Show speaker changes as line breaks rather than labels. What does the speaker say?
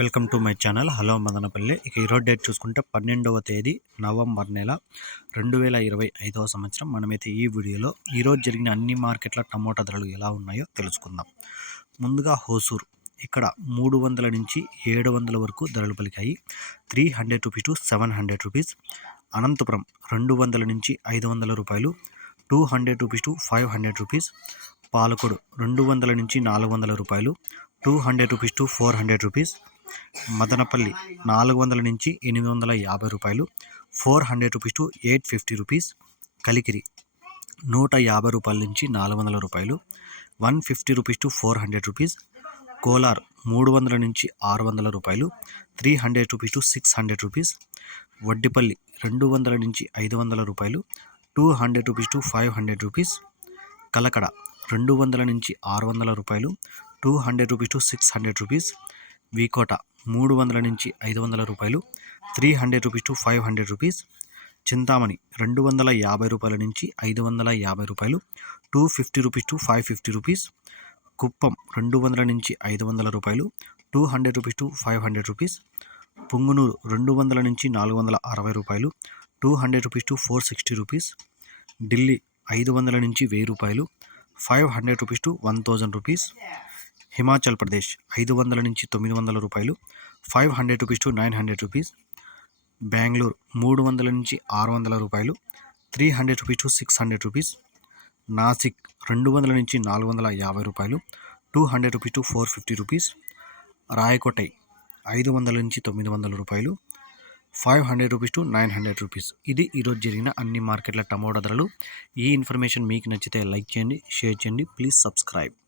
Welcome to my channel. Hello Madanapalli. ఇక ఈరోజు date చూసుకుంటే పన్నెండవ తేదీ నవంబర్ నెల రెండు వేల ఇరవై ఐదవ సంవత్సరం. మనమైతే ఈ వీడియోలో ఈరోజు జరిగిన అన్ని మార్కెట్ల టమోటా ధరలు ఎలా ఉన్నాయో తెలుసుకుందాం. ముందుగా హోసూర్. ఇక్కడ మూడు వందల నుంచి ఏడు వందల వరకు ధరలు పలికాయి. Three hundred rupees to seven hundred rupees. Anantapuram రెండు వందల నుంచి ఐదు వందల రూపాయలు two hundred rupees to five hundred rupees. Palakodu రెండు వందల నుంచి నాలుగు వందల రూపాయలు two hundred rupees to four hundred rupees. Madanapalli నాలుగు వందల నుంచి ఎనిమిది వందల యాభై రూపాయలు four hundred rupees to eight fifty rupees. Kalikiri నూట యాభై రూపాయల నుంచి నాలుగు వందల రూపాయలు one fifty rupees to four hundred rupees. Kolar మూడు వందల నుంచి ఆరు వందల రూపాయలు three hundred rupees to six hundred rupees. Vaddipalli రెండు వందల నుంచి ఐదు వందల రూపాయలు two hundred rupees to five hundred rupees. Kalakada రెండు వందల నుంచి ఆరు వందల రూపాయలు two hundred rupees to six hundred rupees. V Kota మూడు వందల నుంచి ఐదు వందల రూపాయలు three hundred rupees to five hundred rupees Chintamani రెండు వందల యాభై రూపాయల నుంచి ఐదు వందల యాభై రూపాయలు two fifty rupees to five fifty rupees Kuppam రెండు వందల నుంచి ఐదు వందల రూపాయలు two hundred rupees to five hundred rupees Punganuru రెండు వందల నుంచి నాలుగు వందల అరవై రూపాయలు two hundred rupees to four sixty rupees Delhi ఐదు వందల నుంచి వెయ్యి రూపాయలు five hundred rupees to one thousand rupees Himachal Pradesh ఐదు వందల నుంచి తొమ్మిది వందల రూపాయలు five hundred rupees to nine hundred rupees. Bengaluru మూడు వందల నుంచి ఆరు వందల రూపాయలు three hundred rupees to six hundred rupees. Nashik రెండు వందల నుంచి నాలుగు వందల యాభై రూపాయలు two hundred rupees to four fifty rupees. Rayakottai ఐదు వందల నుంచి తొమ్మిది వందల రూపాయలు five hundred rupees to nine hundred rupees. ఇది ఈరోజు జరిగిన అన్ని మార్కెట్ల టమోటా ధరలు. ఈ ఇన్ఫర్మేషన్ మీకు నచ్చితే లైక్ చేయండి షేర్ చేయండి. Please subscribe.